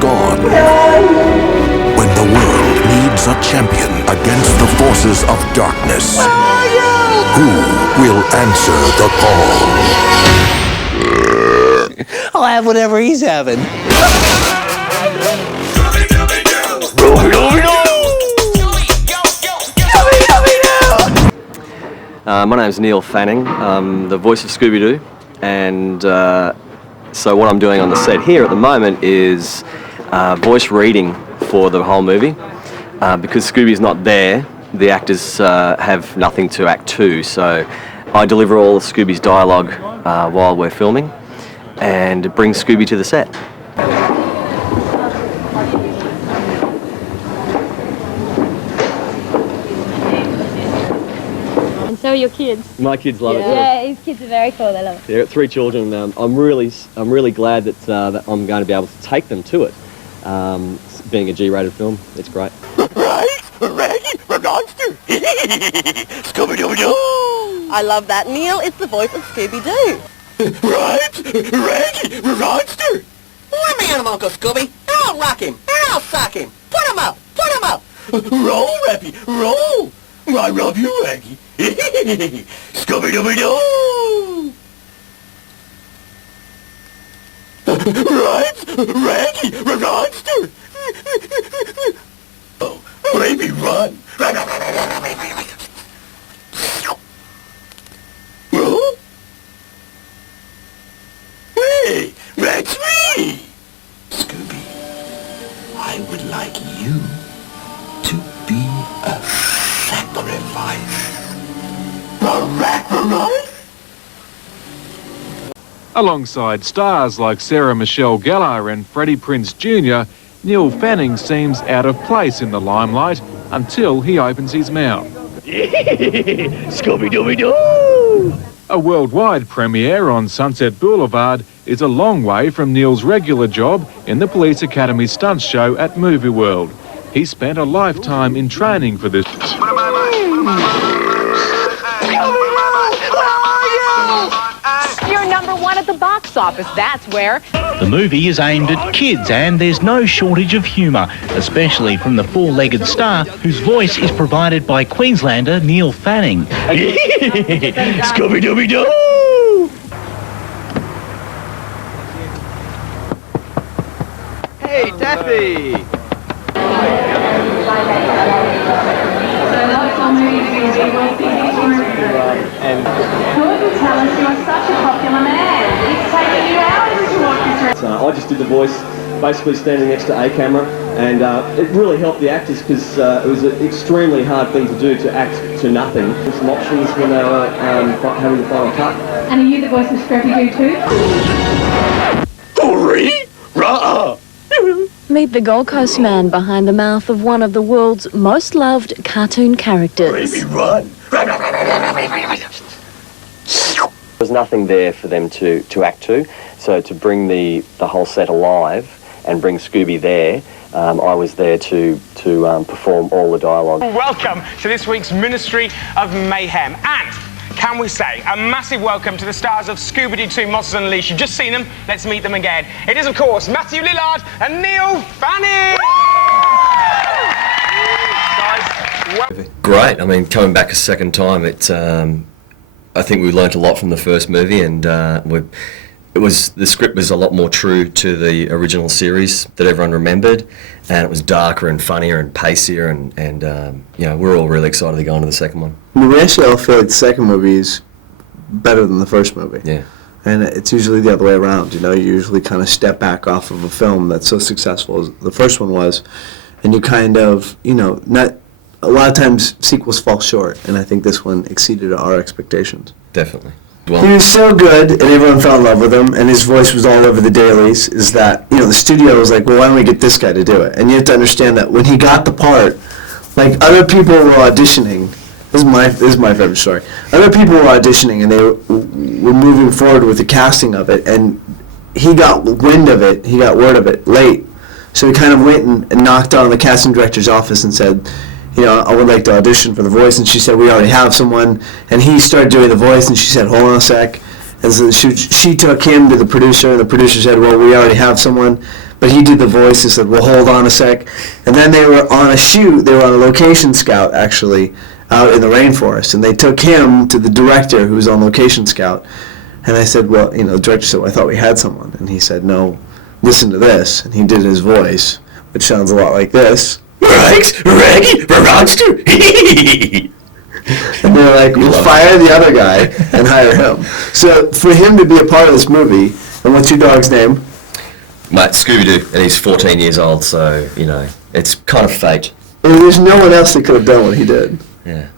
gone. When the world needs a champion against the forces of darkness, who will answer the call? I'll have whatever he's having. My name's Neil Fanning. I'm the voice of Scooby Doo, and so what I'm doing on the set here at the moment is voice reading for the whole movie. Because Scooby's not there, the actors have nothing to act to, so I deliver all of Scooby's dialogue while we're filming, and bring Scooby to the set. So are your kids? My kids love it. Yeah, his kids are very cool. They love it. They've got 3 children. I'm really glad that I'm going to be able to take them to it. Being a G-rated film, it's great. Right, Raggy, the monster. Scooby Doo. I love that. Neil is the voice of Scooby Doo. Right, Raggy, the monster. Let me at him, Uncle Scooby, and I'll rock him, and I'll sock him. Put him up, put him up. Roll, Rappy, roll. I love you, Raggy. Scooby Doo. Right, Raggy, the monster. Oh, baby, run. Oh? Hey, that's me. Scooby, I would like you to be a sacrifice. A sacrifice? Alongside stars like Sarah Michelle Gellar and Freddie Prinze Jr., Neil Fanning seems out of place in the limelight until he opens his mouth. Scooby-Dooby-Doo! A worldwide premiere on Sunset Boulevard is a long way from Neil's regular job in the Police Academy stunts show at Movie World. He spent a lifetime in training for this. You're #1 at the box office, that's where. The movie is aimed at kids and there's no shortage of humour, especially from the four-legged star whose voice is provided by Queenslander Neil Fanning. Scooby-Dooby-Doo! Hey, Daffy! I just did the voice, basically standing next to a camera, and it really helped the actors because it was an extremely hard thing to do, to act to nothing. Some options when they were having the final cut. And are you the voice of Scooby Doo too? Hurry! Rah! Meet the Gold Coast man behind the mouth of one of the world's most loved cartoon characters. Baby, run! There was nothing there for them to act to, so to bring the whole set alive and bring Scooby there, I was there to perform all the dialogue. Welcome to this week's Ministry of Mayhem, and can we say a massive welcome to the stars of Scooby Doo 2 Monsters Unleashed. You've just seen them, let's meet them again. It is, of course, Matthew Lillard and Neil Fanning! Guys, Great. I mean, coming back a second time, I think we learnt a lot from the first movie, and the script was a lot more true to the original series that everyone remembered, and it was darker and funnier and pacier, and we're all really excited to go on to the second one. We actually all feel like the second movie is better than the first movie. Yeah. And it's usually the other way around, you usually kind of step back off of a film that's so successful as the first one was, and you kind of, not... A lot of times sequels fall short, and I think this one exceeded our expectations. Definitely. He was so good, and everyone fell in love with him, and his voice was all over the dailies, is that, the studio was like, well, why don't we get this guy to do it? And you have to understand that when he got the part, like, other people were auditioning. This is my favorite story. Other people were auditioning, and they were moving forward with the casting of it, and he got wind of it, he got word of it late. So he kind of went and knocked on the casting director's office and said, I would like to audition for the voice, and she said, we already have someone, and he started doing the voice, and she said, hold on a sec, And so she took him to the producer, and the producer said, well, we already have someone. But he did the voice. He said, well, hold on a sec. And then they were on a shoot. They were on a location scout, actually, out in the rainforest. And they took him to the director who was on location scout. And I said, well, the director said, well, I thought we had someone. And he said, no, listen to this. And he did his voice, which sounds a lot like this. Rex, Reggie, Veronster. And they're like, we'll fire the other guy and hire him. So for him to be a part of this movie, and what's your dog's name? Mate, Scooby Doo, and he's 14 years old, so, it's kind of fate. And there's no one else that could have done what he did. Yeah.